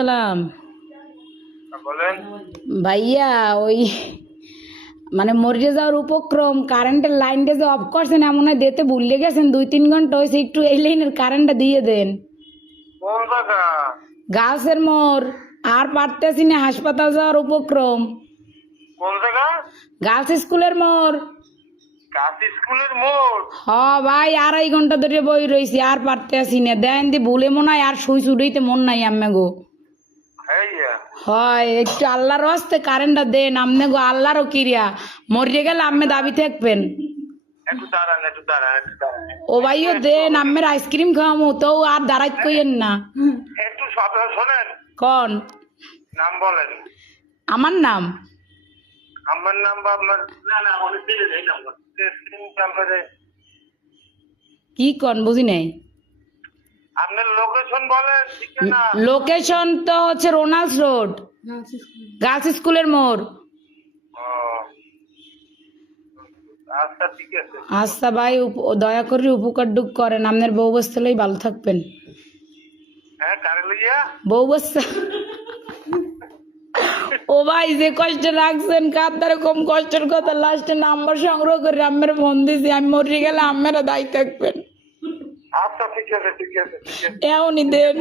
সালাম। বলেন। ভাইয়া ওই মানে মরে যাওয়ার উপক্রম, কারেন্টের লাইনটা যে অফ করছেন এমন হয় দিতে ভুলে গেছেন, 2-3 ঘন্টা হয়েছে, একটু এই লাইনের কারেন্টটা দিয়ে দেন। কোন জায়গা? গাছের মোড়, আর পারতেছি না, হাসপাতাল যাওয়ার উপক্রম। কোন জায়গা? গার্লস স্কুলের মোড়। কাশি স্কুলের মোড়। হ ভাই, 2.5 ঘন্টা ধরে বই রয়েছি, আর পারতেছি না। দেন দি ভুলে মনে হয় আর সুই চুড়াইতে মন নাই আম্মে গো। হ্যাঁ, হয় একটু আল্লাহর হস্তে কারেন্টটা দেন আমনে গো, আল্লাহরও কিরিয়া। মরিয়ে গেলে আম্মে দাবি থাকবেন। একটু দাঁড়ান। ও ভাইও দেন, আম্মের আইসক্রিম খাওয়ামো তো, আর দাঁড়াইত কইেন না। একটু শোনেন। কন নাম বলেন। আমার নাম? আমার নাম বা আপনার না অনেক দিলে এই নাম্বার নাম্বারে কি কন বুঝি নাই। আপনার লোকেশন বলেন, ঠিকানা। লোকেশন তো হচ্ছে রোনাল্ডস রোড, গার্লস স্কুলের মোড়। ও, আচ্ছা ঠিক আছে। আচ্ছা ভাই, দয়া করে উপকার ডুক করেন, আপনার বউ বস্তালেই ভালো থাকবেন। হ্যাঁ, কারে লইয়া? বউ বস্তা। ও ভাই যে কষ্ট রাখছেন, কার কম কষ্টের কথা, লাস্টে নাম্বার সংগ্রহ করে আম্মের ফোন দিছি, আমি মরে গেলে আম্মেরা দায়ী থাকবেন। আচ্ছা ঠিক আছে। এমনই দেন।